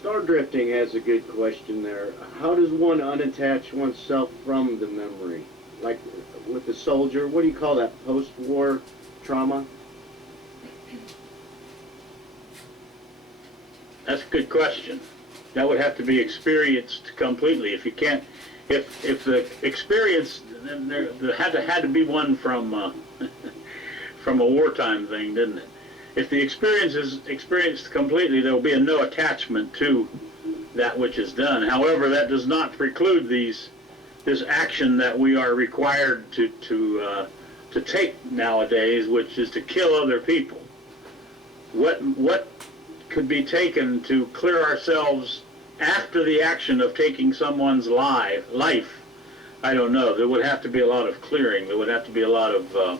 Star drifting has a good question there. How does one unattach oneself from the memory? Like with the soldier, what do you call that? Post-war trauma? That's a good question. That would have to be experienced completely. If you can't, if the experience, then there had to be one from from a wartime thing, didn't it? If the experience is experienced completely, there will be a no attachment to that which is done. However, that does not preclude this action that we are required to take nowadays, which is to kill other people. What could be taken to clear ourselves after the action of taking someone's life? I don't know. There would have to be a lot of clearing. There would have to be a lot of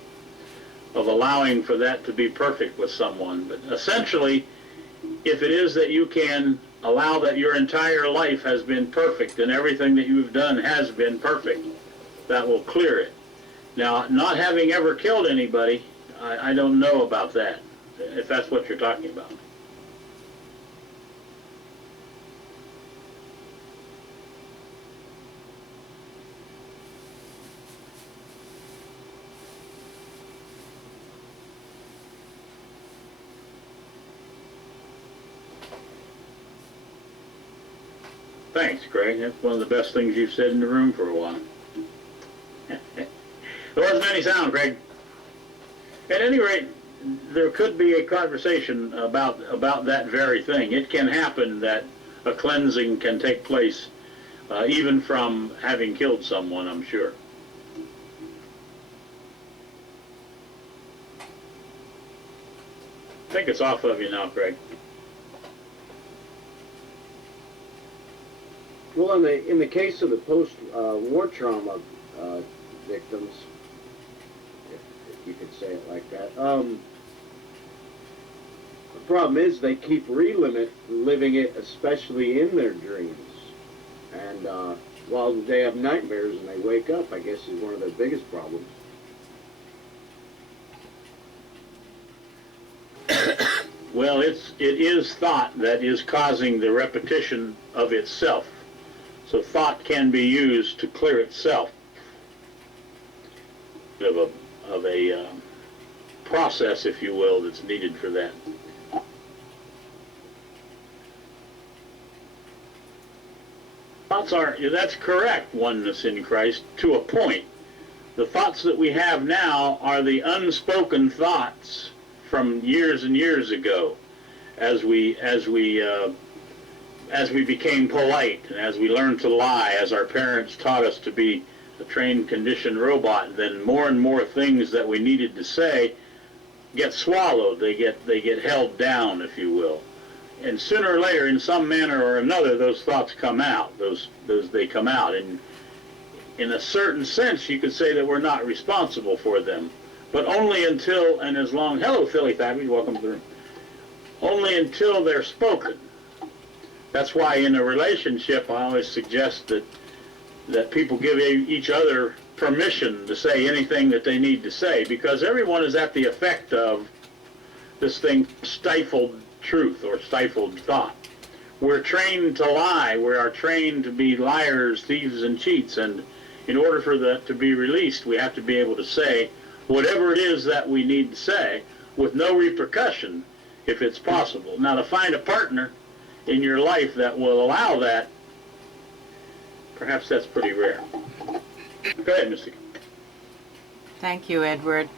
allowing for that to be perfect with someone. But essentially, if it is that you can allow that your entire life has been perfect and everything that you've done has been perfect, that will clear it. Now, not having ever killed anybody, I don't know about that, if that's what you're talking about. Thanks, Craig. That's one of the best things you've said in the room for a while. There wasn't any sound, Craig. At any rate, there could be a conversation about that very thing. It can happen that a cleansing can take place even from having killed someone, I'm sure. I think it's off of you now, Craig. Well, in the case of the post-war trauma victims, if you could say it like that, the problem is they keep reliving it, especially in their dreams. And while they have nightmares and they wake up, I guess is one of their biggest problems. Well, it is thought that is causing the repetition of itself. So thought can be used to clear itself of a process, if you will, that's needed for that. Thoughts are, that's correct, oneness in Christ, to a point. The thoughts that we have now are the unspoken thoughts from years and years ago, as we became polite and as we learned to lie, as our parents taught us to be a trained, conditioned robot, then more and more things that we needed to say get swallowed. They get held down, if you will. And sooner or later, in some manner or another, those thoughts come out. They come out. And in a certain sense, you could say that we're not responsible for them. But only until, and as long, hello, Philly Thabby, welcome to the room. Only until they're spoken. That's why in a relationship, I always suggest that people give each other permission to say anything that they need to say, because everyone is at the effect of this thing, stifled truth or stifled thought. We're trained to lie. We are trained to be liars, thieves, and cheats, and in order for that to be released, we have to be able to say whatever it is that we need to say with no repercussion, if it's possible. Now, to find a partner in your life that will allow that, perhaps that's pretty rare. Go ahead, Mystic. Thank you, Edward.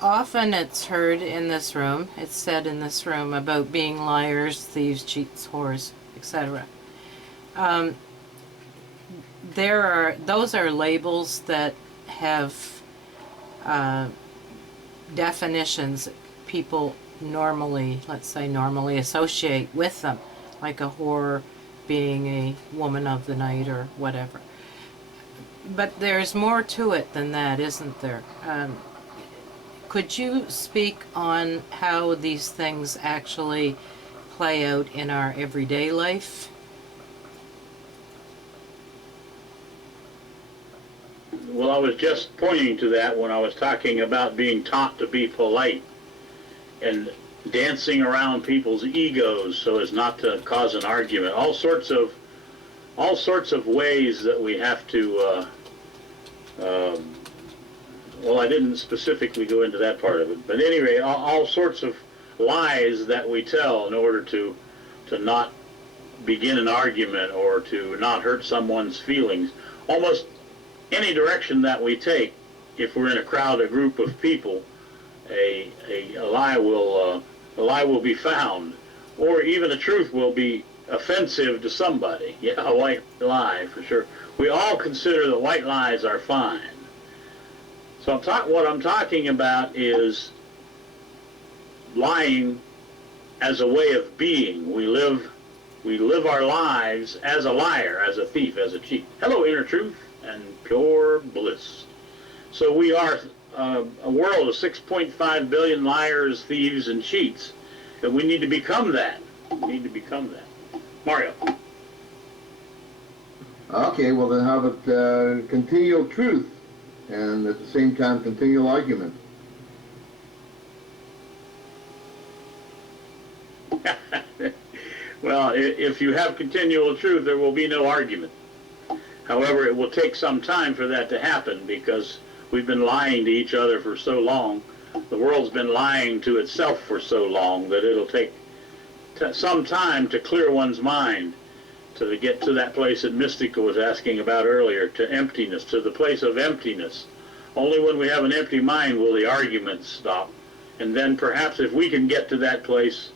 Often it's heard in this room, it's said in this room about being liars, thieves, cheats, whores, etc. Those are labels that have definitions people normally, let's say normally associate with them, like a whore being a woman of the night or whatever. But there's more to it than that, isn't there? Could you speak on how these things actually play out in our everyday life? Well, I was just pointing to that when I was talking about being taught to be polite. And dancing around people's egos so as not to cause an argument. All sorts of ways that we have to. Well, I didn't specifically go into that part of it, but anyway, all sorts of lies that we tell in order to not begin an argument or to not hurt someone's feelings. Almost any direction that we take, if we're in a crowd, a group of people, a lie will be found, or even a truth will be offensive to somebody. Yeah, a white lie for sure. We all consider that white lies are fine. So what I'm talking about is lying as a way of being. We live our lives as a liar, as a thief, as a cheat. Hello, inner truth and pure bliss. So we are a world of 6.5 billion liars, thieves, and cheats, and we need to become that. We need to become that. Mario. Okay, well then how about continual truth and at the same time continual argument? Well, if you have continual truth, there will be no argument. However, it will take some time for that to happen because we've been lying to each other for so long. The world's been lying to itself for so long that it'll take some time to clear one's mind, to get to that place that Mystica was asking about earlier, to emptiness, to the place of emptiness. Only when we have an empty mind will the arguments stop. And then perhaps if we can get to that place,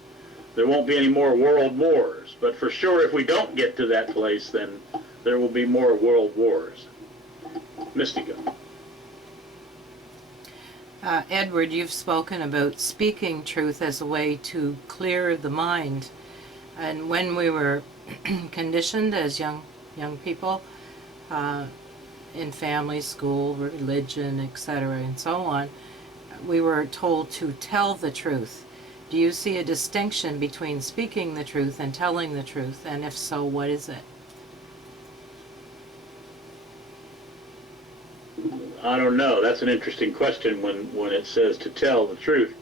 there won't be any more world wars. But for sure, if we don't get to that place, then there will be more world wars. Mystica. Edward, you've spoken about speaking truth as a way to clear the mind. And when we were conditioned as young people, in family, school, religion, etc., and so on, we were told to tell the truth. Do you see a distinction between speaking the truth and telling the truth? And if so, what is it? I don't know. That's an interesting question when it says to tell the truth.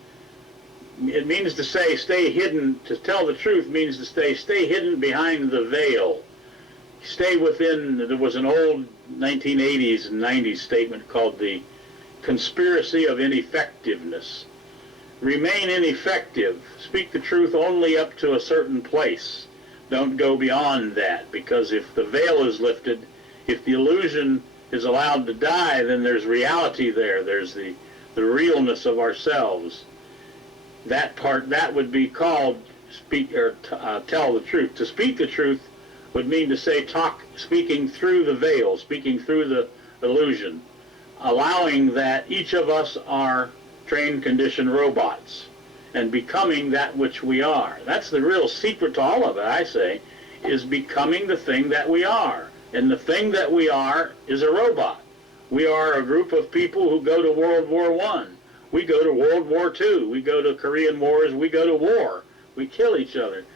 It means to say stay hidden. To tell the truth means to stay hidden behind the veil. Stay within. There was an old 1980s and 90s statement called the conspiracy of ineffectiveness. Remain ineffective. Speak the truth only up to a certain place. Don't go beyond that, because if the veil is lifted, if the illusion is allowed to die, then there's reality there. There's the realness of ourselves. That part, that would be called speak or tell the truth. To speak the truth would mean to say speaking through the veil, speaking through the illusion, allowing that each of us are trained, conditioned robots and becoming that which we are. That's the real secret to all of it, I say, is becoming the thing that we are. And the thing that we are is a robot. We are a group of people who go to World War I. We go to World War II. We go to Korean wars. We go to war. We kill each other.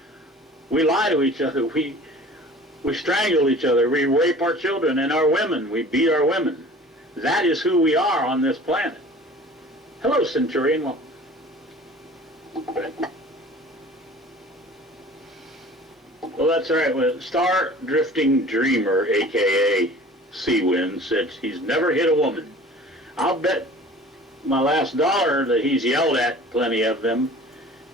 We lie to each other. We strangle each other. We rape our children and our women. We beat our women. That is who we are on this planet. Hello, Centurion. Well, that's all right. Well, Star Drifting Dreamer, a.k.a. Seawind, said he's never hit a woman. I'll bet my last dollar that he's yelled at plenty of them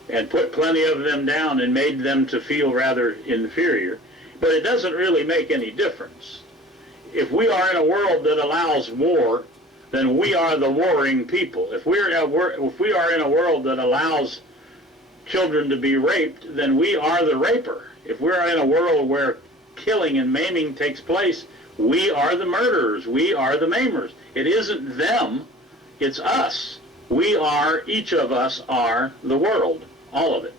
and put plenty of them down and made them to feel rather inferior. But it doesn't really make any difference. If we are in a world that allows war, then we are the warring people. If we are in a world that allows children to be raped, then we are the raper. If we're in a world where killing and maiming takes place, we are the murderers. We are the maimers. It isn't them, it's us. We are, each of us are the world, all of it.